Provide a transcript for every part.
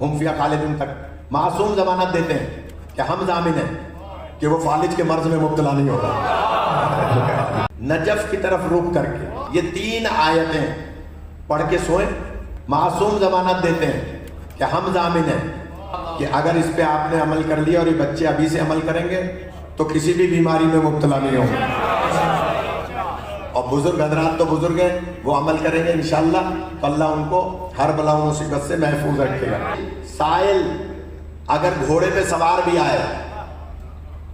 ہم فیہا خالدون تک معصوم ضمانت دیتے ہیں کہ ہم ضامن ہیں کہ وہ فالج کے مرض میں مبتلا نہیں ہوگا. نجف کی طرف رخ کر کے یہ 3 آیتیں پڑھ کے سوئیں. معصوم ضمانت دیتے ہیں کہ ہم ضامن ہیں کہ اگر اس پہ آپ نے عمل کر لیا اور یہ بچے ابھی سے عمل کریں گے تو کسی بھی بیماری میں مبتلا نہیں ہوں گے. اور بزرگ حضرات تو بزرگ ہیں، وہ عمل کریں گے انشاءاللہ تو اللہ ان کو ہر بلا و مصیبت سے محفوظ رکھے گا. سائل اگر گھوڑے پہ سوار بھی آئے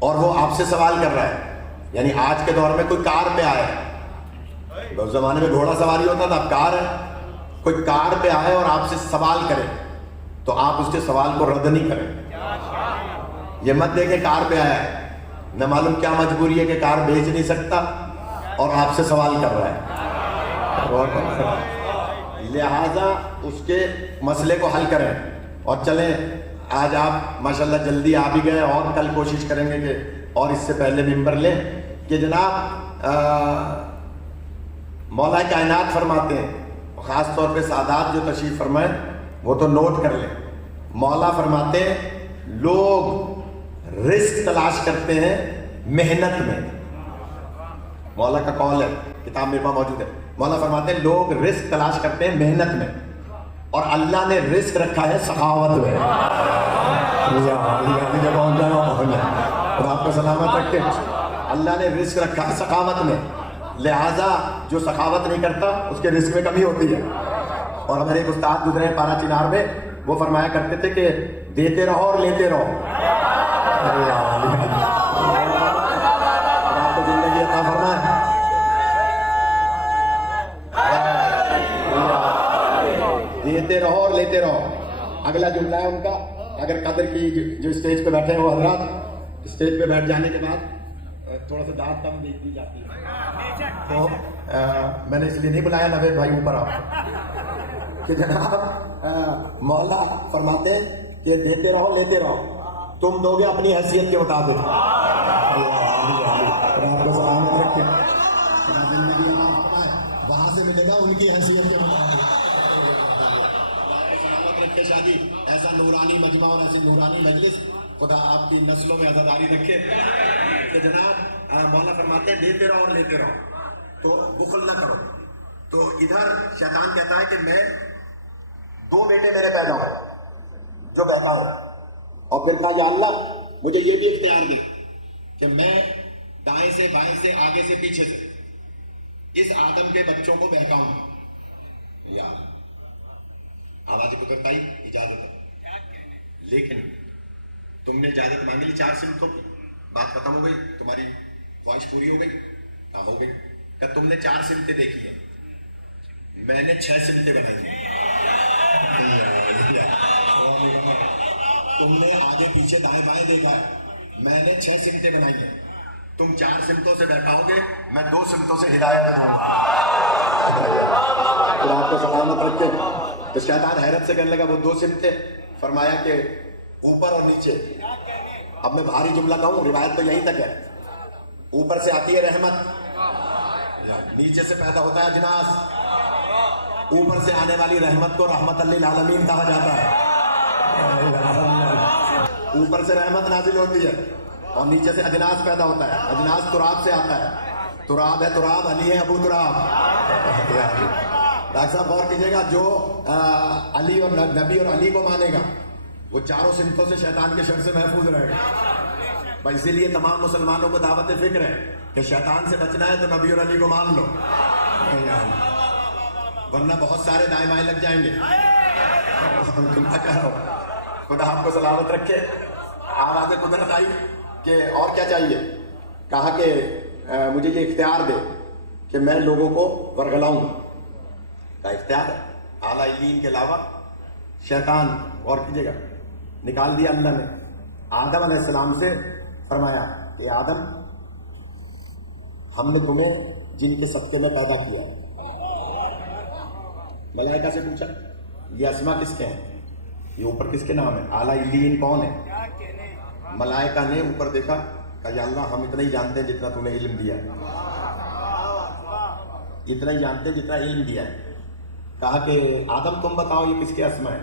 اور وہ آپ سے سوال کر رہا ہے، یعنی آج کے دور میں کوئی کار پہ آئے، اس زمانے میں گھوڑا سواری ہوتا تھا، اب کار ہے، کوئی کار پہ آئے اور آپ سے سوال کرے تو آپ اس کے سوال کو رد نہیں کریں. یہ مت دیکھیں کار پہ آیا ہے، نہ معلوم کیا مجبوری ہے کہ کار بیچ نہیں سکتا اور آپ سے سوال کر رہا ہے. لہذا اس کے مسئلے کو حل کریں اور چلیں. آج آپ ماشاءاللہ جلدی آ بھی گئے اور کل کوشش کریں گے کہ اور اس سے پہلے ممبر لیں کہ جناب مولا کائنات فرماتے ہیں، خاص طور پہ سادات جو تشریف فرمائیں وہ تو نوٹ کر لیں. مولا فرماتے ہیں لوگ رزق تلاش کرتے ہیں محنت میں. مولا کا قول ہے، کتاب میرے پاس موجود ہے. مولا فرماتے ہیں لوگ رزق تلاش کرتے ہیں محنت میں اور اللہ نے رزق رکھا ہے سخاوت میں. اور آپ کو سلامت رکھے. اللہ نے رزق رکھا ہے سخاوت میں، لہذا جو سخاوت نہیں کرتا اس کے رزق میں کمی ہوتی ہے. اور ہمارے ایک استاد گزرے ہیں پارا چنار میں، وہ فرمایا کرتے تھے کہ دیتے رہو اور لیتے رہو. آپ کو زندگی عطا فرمائے. دیتے رہو اور لیتے رہو. اگلا جملہ ہے ان کا، اگر قدر کی جو اسٹیج پہ بیٹھے ہیں وہ حضرات، اسٹیج پہ بیٹھ جانے کے بعد تھوڑا سا داد کم دی جاتی ہے تو میں نے اس لیے نہیں بلایا نوید بھائی اوپر آپ کہ جناب مولا فرماتے ہیں کہ دیتے رہو لیتے رہو، تم دو گے اپنی حیثیت کے مطابق. وہاں سے ملے گا ان کی حیثیت کے مطابق. شادی ایسا نورانی مجمع اور ایسی نورانی مجلس خدا آپ کی نسلوں میں عزاداری رکھے کہ جناب مولا فرماتے ہیں دیتے رہو اور لیتے رہو تو بخل نہ کرو. تو ادھر شیطان کہتا ہے کہ میں 2 بیٹے میرے پیدا ہو جو بہتا ہوں، اور پھر کہا یا اللہ مجھے یہ بھی اختیار دے کہ میں دائیں سے بائیں سے آگے سے پیچھے سے اس آدم کے بچوں کو بہکاؤں. یا آواز پکڑتا ہی اجازت ہے، لیکن تم نے اجازت مانگی لی 4 سمتوں کی، بات ختم ہو گئی، تمہاری خواہش پوری ہو گئی. کہا ہو گئی. کہ تم نے 4 سمتیں دیکھی ہیں، میں نے 6 سمتیں بنائی ہیں. تم نے آگے پیچھے دائیں بائیں دیکھا ہے، میں نے 6 سمتیں بنائی ہیں. تم 4 سمتوں سے بیٹھاؤ گے، میں 2 سمتوں سے ہدایت دوں گا. آپ کو سلامت رکھے. تو شیطان حیرت سے کہنے لگا وہ 2 سمتیں، فرمایا کہ اوپر اور نیچے. اب میں بھاری جملہ کہوں، روایت تو یہیں تک ہے. اوپر سے آتی ہے رحمت، نیچے سے پیدا ہوتا ہے اجناس. اوپر سے آنے والی رحمت کو رحمت للعالمین کہا جاتا ہے. اوپر سے رحمت نازل ہوتی ہے اور نیچے سے اجناس پیدا ہوتا ہے. اجناس تراب سے آتا ہے. تراب ہے تراب، علی ہے ابو تراب. ڈاکٹر صاحب غور کیجیے گا، جو علی اور نبی اور علی کو مانے گا وہ 4 سمتوں سے شیطان کے شر سے محفوظ رہے گا. اسی لیے تمام مسلمانوں کو دعوت فکر ہے کہ شیطان سے بچنا ہے تو نبی اور علی کو مان لو، ورنہ بہت سارے دائیں بائیں لگ جائیں گے. خدا آپ کو سلامت رکھے. آواز قدرت آئی کہ اور کیا چاہیے. کہا کہ مجھے یہ اختیار دے کہ میں لوگوں کو ورگلاؤں. کا اختیار ہے اعلیٰ علین کے علاوہ. شیطان غور کیجیے گا نکال دیا اللہ نے. آدم علیہ السلام سے فرمایا کہ آدم ہم نے تمہیں جن کے صدقے میں پیدا کیا. ملائکہ سے پوچھا یہ اسما کس کے ہیں، یہ اوپر کس کے نام ہے، اعلیٰ علین کون ہے. ملائکہ نے اوپر دیکھا، کہا یا اللہ ہم اتنا ہی جانتے ہیں جتنا تو نے علم دیا ہے، اتنا ہی جانتے ہیں جتنا علم دیا ہے. کہا کہ آدم تم بتاؤ یہ کس کے اسما ہے.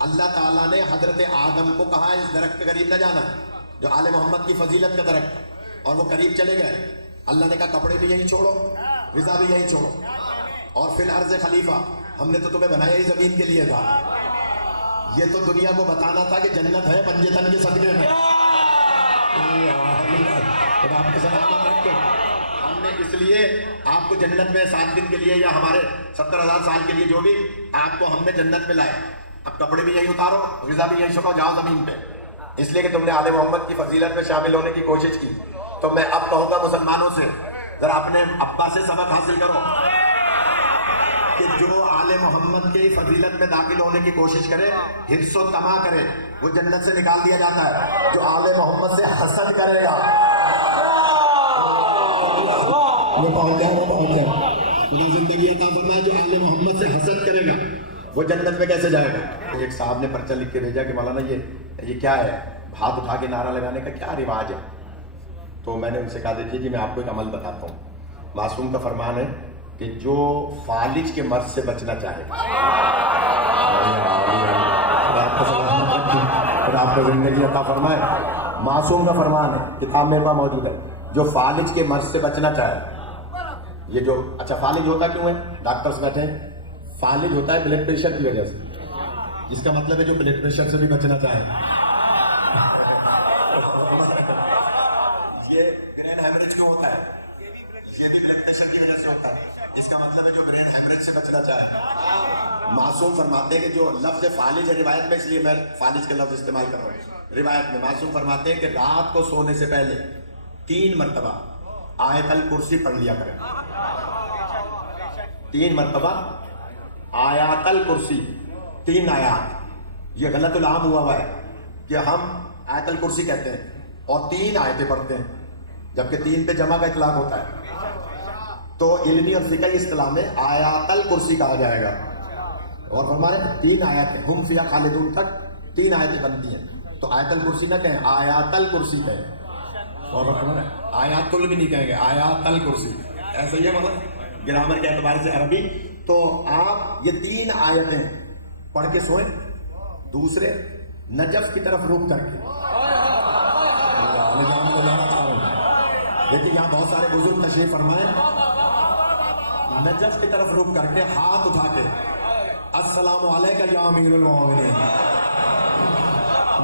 اللہ تعالیٰ نے حضرت آدم کو کہا اس درخت کے قریب نہ جانا، جو آل محمد کی فضیلت کا درخت ہے، اور وہ قریب چلے گئے۔ اللہ نے کہا کپڑے بھی یہیں چھوڑو، غذا بھی یہیں چھوڑو، اور فی الارض خلیفہ، ہم نے تو تمہیں بنایا ہی زمین کے لیے تھا، یہ تو دنیا کو بتانا تھا کہ جنت ہے پنجے تن کے صدقے میں۔ ہم نے اس لیے آپ کو جنت میں 7 دن کے لیے یا ہمارے 70,000 سال کے لیے جو بھی آپ کو ہم نے جنت میں لائے، اب کپڑے بھی یہیں اتارو، غذا بھی یہیں چھکو، جاؤ زمین پہ، اس لیے کہ تم نے آل محمد کی فضیلت میں شامل ہونے کی کوشش کی۔ تو میں اب کہوں گا مسلمانوں سے، ذرا اپنے ابا سے سبق حاصل کرو کہ جو آل محمد کی فضیلت میں داخل ہونے کی کوشش کرے، حرص و طمع کرے، وہ جنت سے نکال دیا جاتا ہے۔ جو آل محمد سے حسد کرے گا وہ پہنچ جائے، انہیں زندگی عطا فرمائے۔ جو آل محمد سے حسد کرے گا وہ جنت میں کیسے جائے گا؟ ایک صاحب نے پرچہ لکھ کے بھیجا کہ مولانا یہ کیا ہے، ہاتھ اٹھا کے نعرہ لگانے کا کیا رواج ہے؟ تو میں نے ان سے کہا دیکھیے جی میں آپ کو ایک عمل بتاتا ہوں، معصوم کا فرمان ہے کہ جو فالج کے مرض سے بچنا چاہے، آپ کو زندگی عطا فرمائے، معصوم کا فرمان ہے، کتاب میرے پاس موجود ہے، جو فالج کے مرض سے بچنا چاہے، یہ جو اچھا فالج ہوتا کیوں ہے؟ ڈاکٹرز بیٹھے ہیں، فالج ہوتا ہے بلڈ پریشر کی وجہ سے، جس کا مطلب ہے جو بلڈ پریشر سے بھی بچنا چاہے۔ معصوم فرماتے ہیں کہ جو لفظ فالج ہے روایت میں، اس لیے میں فالج کا لفظ استعمال کر رہا ہوں، روایت میں معصوم فرماتے ہیں کہ رات کو سونے سے پہلے 3 مرتبہ آیت الکرسی پڑھ لیا کریں، 3 مرتبہ آیات الکرسی، 3 آیات۔ یہ غلط العام ہوا ہے کہ ہم آیت الکرسی کہتے ہیں اور 3 آیتیں پڑھتے ہیں، جبکہ 3 پہ جمع کا اطلاق ہوتا ہے، تو علمی اور فقہی اصطلاح میں آیات الکرسی کہا جائے گا۔ اور ہمارے 3 آیتیں، ہم فیہا خالدون تک 3 آیتیں بنتی ہیں، تو آیت الکرسی نہ کہیں، آیات الکرسی کہیں، اور آیات ال بھی نہیں کہیں گے، آیات الکرسی، ایسا ہی ہے مطلب گرامر کے اعتبار سے عربی۔ تو آپ یہ 3 آیتیں پڑھ کے سوئیں، دوسرے نجف کی طرف رخ کر کے، لیکن یہاں بہت سارے بزرگ تشریف فرمائیں، نجف کی طرف رخ کر کے ہاتھ اٹھا کے السلام علیکہ یا امیر المومنین،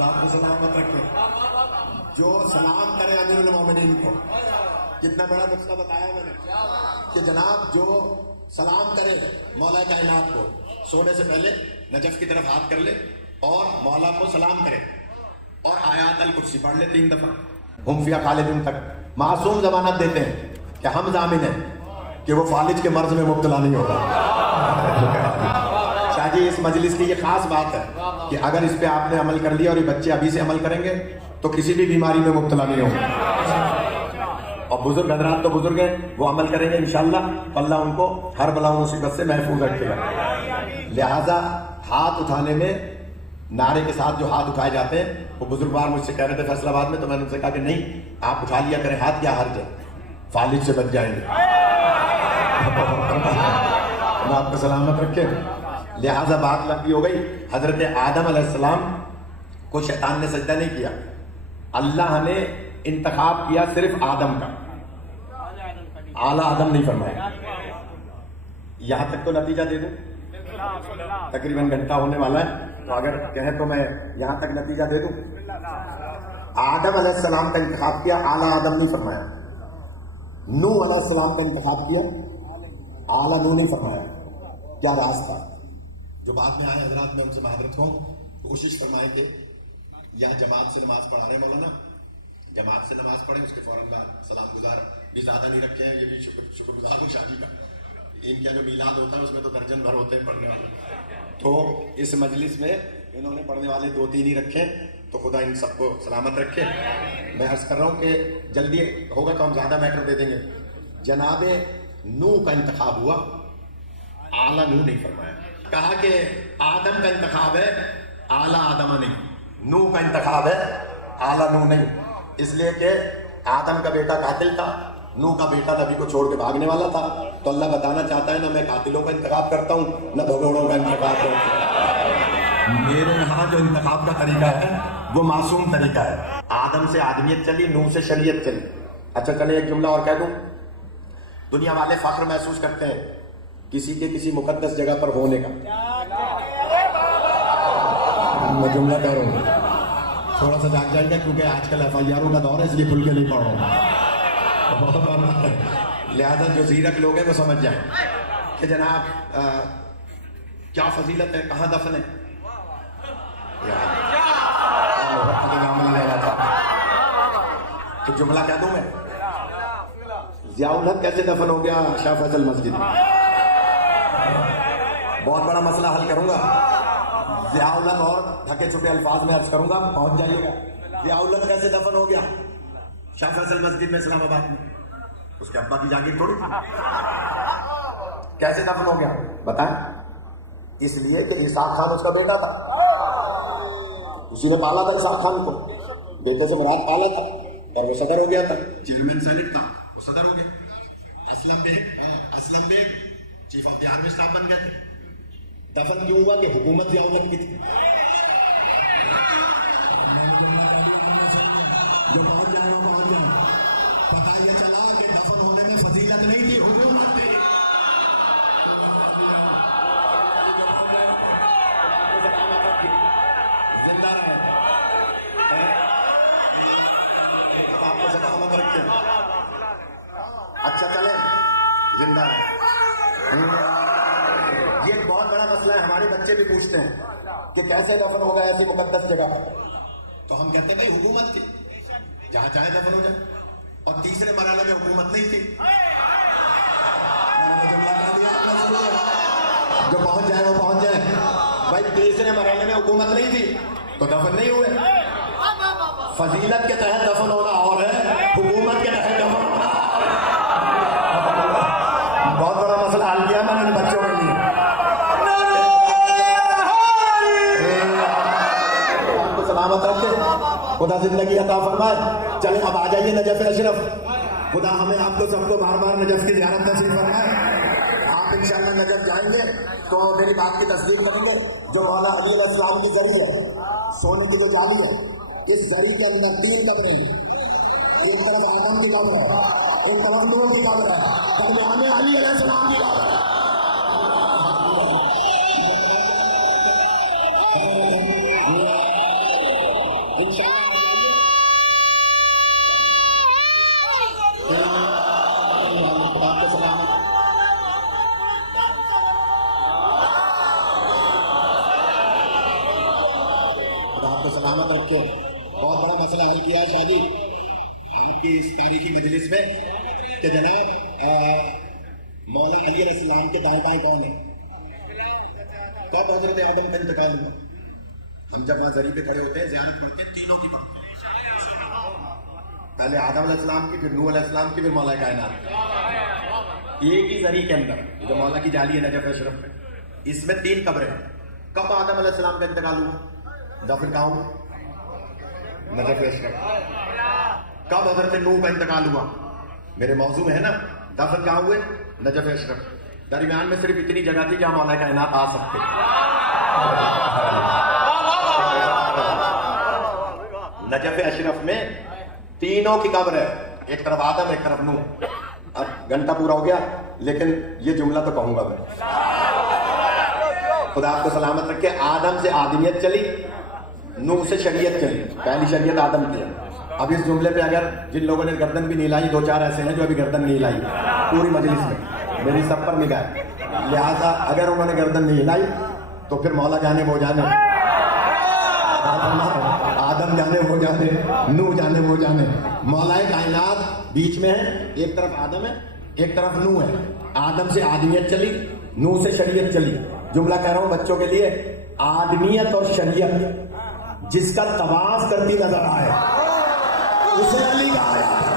آپ کو سلامت رکھے۔ جو سلام کرے امیر المومنین کو، کتنا بڑا نقطہ بتایا میں نے کہ جناب جو سلام کرے مولا کائنات کو، سونے سے پہلے نجف کی طرف ہاتھ کر لے اور مولا کو سلام کرے اور آیات الکرسی پڑھ لے 3 دفعہ، ہم فیہا خالدون تک۔ معصوم ضمانت دیتے ہیں کہ ہم ضامن ہیں کہ وہ فالج کے مرض میں مبتلا نہیں ہوگا۔ شاہ جی اس مجلس کی یہ خاص بات ہے کہ اگر اس پہ آپ نے عمل کر لیا اور یہ بچے ابھی سے عمل کریں گے تو کسی بھی بیماری میں مبتلا نہیں ہوں گے، اور بزرگ حضرات تو بزرگ ہیں، وہ عمل کریں گے انشاءاللہ، اللہ ان کو ہر بلا و مصیبت سے محفوظ رکھے گا۔ لہذا ہاتھ اٹھانے میں نعرے کے ساتھ جو ہاتھ اٹھائے جاتے ہیں، وہ بزرگ بار مجھ سے کہہ رہے تھے فیصل آباد میں، تو میں نے ان سے کہا کہ نہیں آپ اٹھا لیا کریں ہاتھ، کیا حرج ہے، فالج سے بچ جائیں گے، اللہ آپ کو سلامت رکھے۔ لہذا بات لمبی ہو گئی۔ حضرت آدم علیہ السلام کو شیطان نے سجدہ نہیں کیا، اللہ نے انتخاب کیا صرف آدم کا، اعلیٰ آدم نہیں فرمایا۔ یہاں تک تو نتیجہ دے دوں، تقریباً گھنٹہ ہونے والا ہے، تو اگر کہیں تو میں یہاں تک نتیجہ دے دوں۔ آدم علیہ السلام کا انتخاب کیا، اعلیٰ آدم نہیں فرمایا۔ نوح علیہ السلام کا انتخاب کیا، اعلیٰ نوح نہیں فرمایا۔ کیا راز تھا؟ جو بعد میں آئے حضرات، میں ان سے معذرت ہوں، کوشش فرمائیں کہ یہاں جماعت سے نماز پڑھا رہے مولانا، جماعت سے نماز پڑھیں، اس کے فوراً بعد سلام گزار بھی زیادہ نہیں رکھے ہیں، یہ بھی شکر گزار ہوں شادی کا۔ ان کا جو میلاد ہوتا ہے اس میں تو درجن بھر ہوتے ہیں پڑھنے والے، تو اس مجلس میں انہوں نے پڑھنے والے 2-3 ہی رکھے، تو خدا ان سب کو سلامت رکھے۔ میں عرض کر رہا ہوں کہ جلدی ہوگا تو ہم زیادہ میٹر دے دیں گے۔ جناب نوح کا انتخاب ہوا، اعلیٰ نوح نہیں فرمایا۔ کہا کہ آدم کا انتخاب ہے، اعلیٰ آدم نہیں، نوح کا انتخاب ہے، اعلیٰ نوح نہیں، اس لیے کہ آدم کا بیٹا قاتل تھا، نوح کا بیٹا نبی کو چھوڑ کے بھاگنے والا تھا، تو اللہ بتانا چاہتا ہے نہ میں قاتلوں کا انتخاب کرتا ہوں نہ بھگوڑوں کا انتخاب کرتا ہوں۔ میرے یہاں جو انتخاب کا طریقہ ہے وہ معصوم طریقہ ہے. آدم سے آدمیت چلی، نوح سے شریعت چلی. اچھا چلے ایک جملہ اور کہہ دوں. دنیا والے فخر محسوس کرتے ہیں کسی کے کسی مقدس جگہ پر ہونے کا. میں جملہ کہہ رہا ہوں، تھوڑا سا جاگ جائیں گے کیونکہ آج کل ایف آئی آروں کا دور ہے، اس لیے کھل کے نہیں پڑھ رہا ہوں. لہٰذا جو زیرک لوگ ہیں وہ سمجھ جائیں کہ جناب کیا فضیلت ہے، کہاں دفن ہے. تو جملہ کہہ دوں میں، ضیاء الحق کیسے دفن ہو گیا شاہ فیصل مسجد میں. بہت بڑا مسئلہ حل کروں گا. ضیاء الحق اور ڈھکے چھپے الفاظ میں عرض کروں گا، پہنچ جائیے گا. ضیاء الحق کیسے دفن ہو گیا شاہ فیصل مسجد میں اسلام آباد میں؟ اس کے ابا کی جاگیر تھوڑی تھی. کیسے دفن ہو گیا بتائیں؟ اس لیے کہ اسحاق خان اس کا بیٹا تھا، اسی نے پالا تھا اسحاق خان کو، بیٹے سے مراد پالا تھا، اور وہ صدر ہو گیا تھا. چیئرمین سینٹ تھا، وہ صدر ہو گیا. Aslam Baig chief of the army staff بن گئے تھے. دفن کیوں ہوا کہ حکومت ضیاء الحق کی تھی. جو پہنچ جائیں پتا یہ چلا کہ دفن ہونے میں فضیلت نہیں تھی، حکومت تھی. اچھا چلے زندہ رہے. یہ ایک بہت بڑا مسئلہ ہے. ہمارے بچے بھی پوچھتے ہیں کہ کیسے دفن ہوگا ایسی مقدس جگہ پر. تو ہم کہتے ہیں بھائی حکومت تھی، جہاں چاہے دفن ہو جائے. اور تیسرے مرحلے میں حکومت نہیں تھی. جو پہنچ جائے وہ پہنچ جائے. بھائی تیسرے مرحلے میں حکومت نہیں تھی تو دفن نہیں ہوئے. فضیلت کے تحت دفن ہونا اور ہے، حکومت کے تحت دفن ہونا. بہت بڑا مسئلہ حل کیا میں نے بچوں کے لیے. آپ کو سلامت رکھے، خدا زندگی عطا فرمائے. چلے اب آ جائیے نجف اشرف. خدا ہمیں آپ کو سب کو بار بار نجف کی زیارت نصیب فرمائے. آپ انشاءاللہ نجف جائیں گے تو میری بات کی تصدیق کریں گے. جو مولا علی علیہ السلام کی زری ہے، سونے کی جو جالی ہے، اس زری کے اندر 3 قبریں ہیں. ایک طرف آدم کی قبر ہے، ایک طرف نوح کی قبر ہے، درمیان میں علی علیہ السلام کی قبر ہے. سلامت رکھے. بہت بڑا مسئلہ حل کیا ہے شادی آپ کی اس تاریخی مجلس میں کہ جناب مولا علی علیہ السلام کے دائیں بائیں کون ہیں؟ کب حضرت آدم کا انتقال ہوا؟ ہم جب وہاں زری پہ کھڑے ہوتے ہیں زیارت پڑھتے ہیں، تینوں کی پڑھتے ہیں. پہلے آدم علیہ السلام کی، پھر نوح علیہ السلام کی، پھر مولا کائنات. ایک ہی زری کے اندر جو مولا کی جالی ہے نجف اشرف میں، اس میں 3 قبریں ہیں. کب آدم علیہ السلام کا انتقال ہوا؟ دفن کہاں ہوا؟ Najaf Ashraf. کب حضرت نوح کا انتقال ہوا؟ میرے موضوع میں ہے نا، دفن کہاں ہوئے؟ Najaf Ashraf. درمیان میں صرف اتنی جگہ تھی جہاں مولا کائنات آ سکتے. نجف اشرف میں تینوں کی قبر ہے، ایک طرف آدم ایک طرف نوح. اب گھنٹہ پورا ہو گیا لیکن یہ جملہ تو کہوں گا میں. خدا آپ کو سلامت رکھے. آدم سے آدمیت چلی، نوح سے شریعت چلی. پہلی شریعت آدم کی. اب اس جملے پہ اگر جن لوگوں نے گردن بھی نہیں لائی، 2-4 ایسے ہیں جو ابھی گردن نہیں لائی پوری مجلس میں، میری سب پر نگاہ ہے. لہذا اگر انہوں نے گردن نہیں لائی تو پھر مولا جانے وہ جانے، آدم جانے وہ جانے، نوح جانے وہ جانے. مولا کائنات بیچ میں ہے، ایک طرف آدم ہے ایک طرف نوح ہے. آدم سے آدمیت چلی، نوح سے شریعت چلی. جملہ کہہ رہا ہوں بچوں کے لیے، آدمیت اور شریعت جس کا طواف کرتی نظر آئے اسے علی کہا جاتا ہے.